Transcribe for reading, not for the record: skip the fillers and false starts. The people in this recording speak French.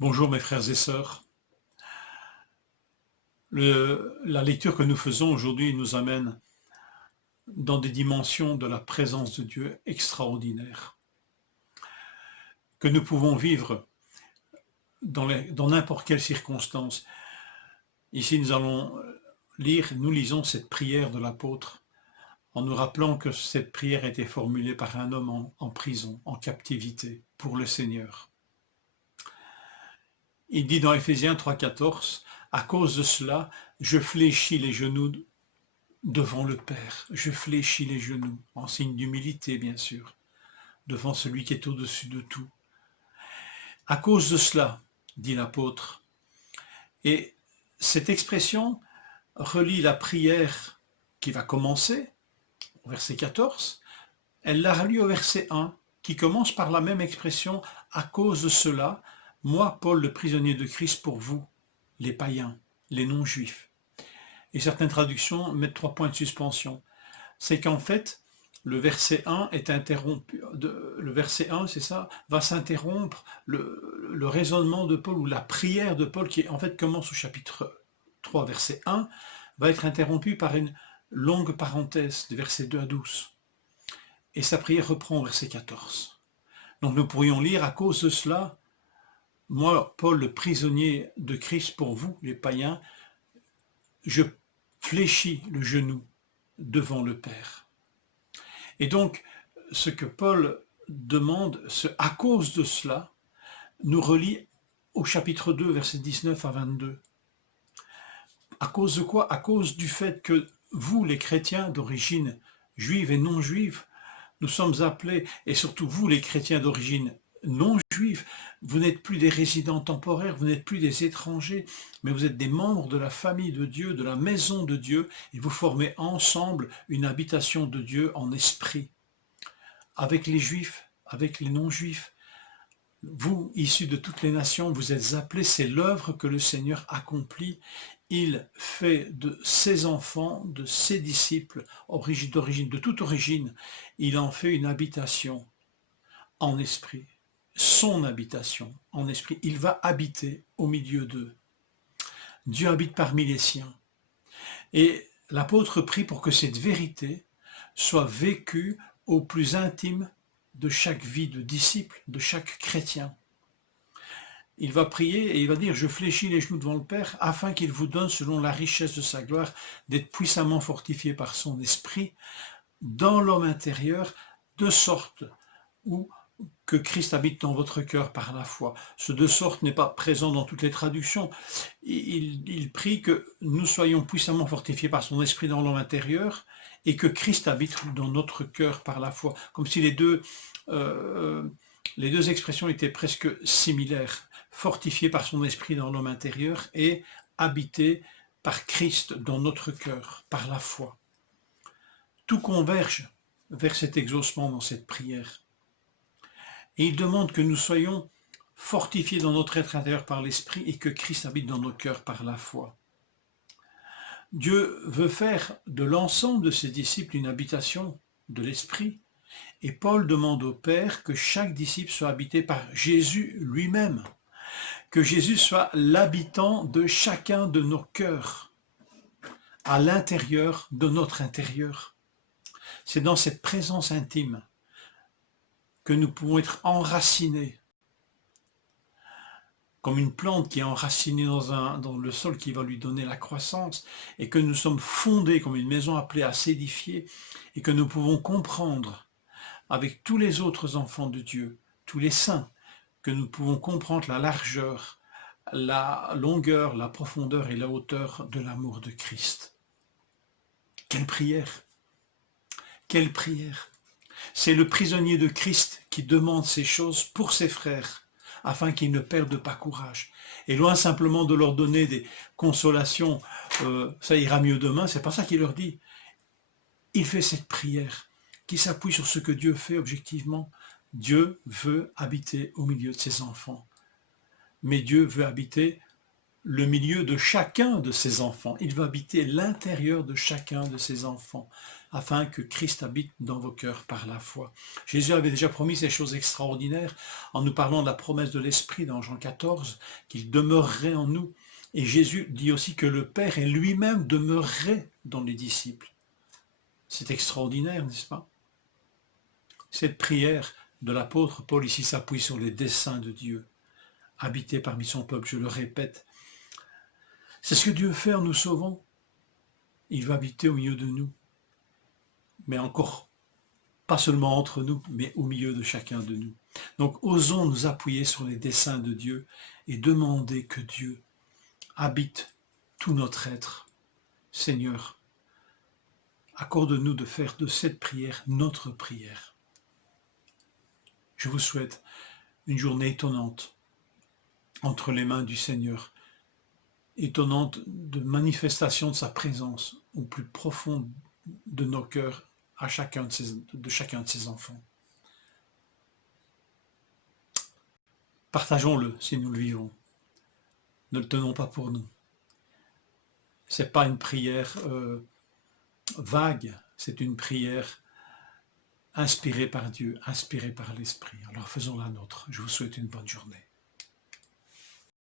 Bonjour mes frères et sœurs. La lecture que nous faisons aujourd'hui nous amène dans des dimensions de la présence de Dieu extraordinaires, que nous pouvons vivre dans n'importe quelle circonstance. Ici nous lisons cette prière de l'apôtre en nous rappelant que cette prière a été formulée par un homme en prison, en captivité, pour le Seigneur. Il dit dans Éphésiens 3,14, « À cause de cela, je fléchis les genoux devant le Père. » Je fléchis les genoux, en signe d'humilité bien sûr, devant celui qui est au-dessus de tout. À cause de cela, dit l'apôtre. Et cette expression relie la prière qui va commencer, au verset 14, elle la relie au verset 1, qui commence par la même expression, « À cause de cela, moi, Paul, le prisonnier de Christ pour vous, les païens, les non-juifs. » Et certaines traductions mettent 3 points de suspension. C'est qu'en fait, le verset 1 est interrompu. Le verset 1, c'est ça, va s'interrompre, le raisonnement de Paul, ou la prière de Paul, qui en fait commence au chapitre 3, verset 1, va être interrompu par une longue parenthèse, de verset 2 à 12. Et sa prière reprend au verset 14. Donc nous pourrions lire, à cause de cela, moi, Paul, le prisonnier de Christ pour vous, les païens, je fléchis le genou devant le Père. Et donc, ce que Paul demande, à cause de cela, nous relie au chapitre 2, versets 19 à 22. À cause de quoi? À cause du fait que vous, les chrétiens d'origine juive et non juive, nous sommes appelés, et surtout vous, les chrétiens d'origine non juive, vous n'êtes plus des résidents temporaires, vous n'êtes plus des étrangers, mais vous êtes des membres de la famille de Dieu, de la maison de Dieu, et vous formez ensemble une habitation de Dieu en esprit. Avec les juifs, avec les non-juifs, vous, issus de toutes les nations, vous êtes appelés, c'est l'œuvre que le Seigneur accomplit. Il fait de ses enfants, de ses disciples, de toute origine, il en fait une habitation en esprit. Son habitation en esprit, il va habiter au milieu d'eux. Dieu habite parmi les siens. Et l'apôtre prie pour que cette vérité soit vécue au plus intime de chaque vie de disciple, de chaque chrétien. Il va prier et il va dire, je fléchis les genoux devant le Père afin qu'il vous donne, selon la richesse de sa gloire, d'être puissamment fortifié par son esprit dans l'homme intérieur, de sorte où que Christ habite dans votre cœur par la foi. Ce de sorte n'est pas présent dans toutes les traductions. Il prie que nous soyons puissamment fortifiés par son esprit dans l'homme intérieur et que Christ habite dans notre cœur par la foi. Comme si les deux expressions étaient presque similaires. Fortifié par son esprit dans l'homme intérieur et habité par Christ dans notre cœur par la foi. Tout converge vers cet exaucement dans cette prière. Et il demande que nous soyons fortifiés dans notre être intérieur par l'esprit et que Christ habite dans nos cœurs par la foi. Dieu veut faire de l'ensemble de ses disciples une habitation de l'esprit. Et Paul demande au Père que chaque disciple soit habité par Jésus lui-même. Que Jésus soit l'habitant de chacun de nos cœurs, à l'intérieur de notre intérieur. C'est dans cette présence intime que nous pouvons être enracinés, comme une plante qui est enracinée dans le sol qui va lui donner la croissance, et que nous sommes fondés comme une maison appelée à s'édifier, et que nous pouvons comprendre avec tous les autres enfants de Dieu, tous les saints, que nous pouvons comprendre la largeur, la longueur, la profondeur et la hauteur de l'amour de Christ. Quelle prière! Quelle prière! C'est le prisonnier de Christ qui demande ces choses pour ses frères, afin qu'ils ne perdent pas courage. Et loin simplement de leur donner des consolations, ça ira mieux demain, c'est pas ça qu'il leur dit. Il fait cette prière qui s'appuie sur ce que Dieu fait objectivement. Dieu veut habiter au milieu de ses enfants. Mais Dieu veut habiter le milieu de chacun de ses enfants. Il veut habiter l'intérieur de chacun de ses enfants. afin que Christ habite dans vos cœurs par la foi. Jésus avait déjà promis ces choses extraordinaires en nous parlant de la promesse de l'Esprit dans Jean 14, qu'il demeurerait en nous. Et Jésus dit aussi que le Père et lui-même demeurerait dans les disciples. C'est extraordinaire, n'est-ce pas? Cette prière de l'apôtre Paul ici s'appuie sur les desseins de Dieu, habité parmi son peuple, je le répète. C'est ce que Dieu fait en nous sauvant. Il va habiter au milieu de nous, mais encore pas seulement entre nous, mais au milieu de chacun de nous. Donc osons nous appuyer sur les desseins de Dieu et demander que Dieu habite tout notre être. Seigneur, accorde-nous de faire de cette prière notre prière. Je vous souhaite une journée étonnante entre les mains du Seigneur, étonnante de manifestation de sa présence au plus profond de nos cœurs à chacun de ses enfants. Partageons-le si nous le vivons. Ne le tenons pas pour nous. Ce n'est pas une prière vague, c'est une prière inspirée par Dieu, inspirée par l'Esprit. Alors faisons la nôtre. Je vous souhaite une bonne journée.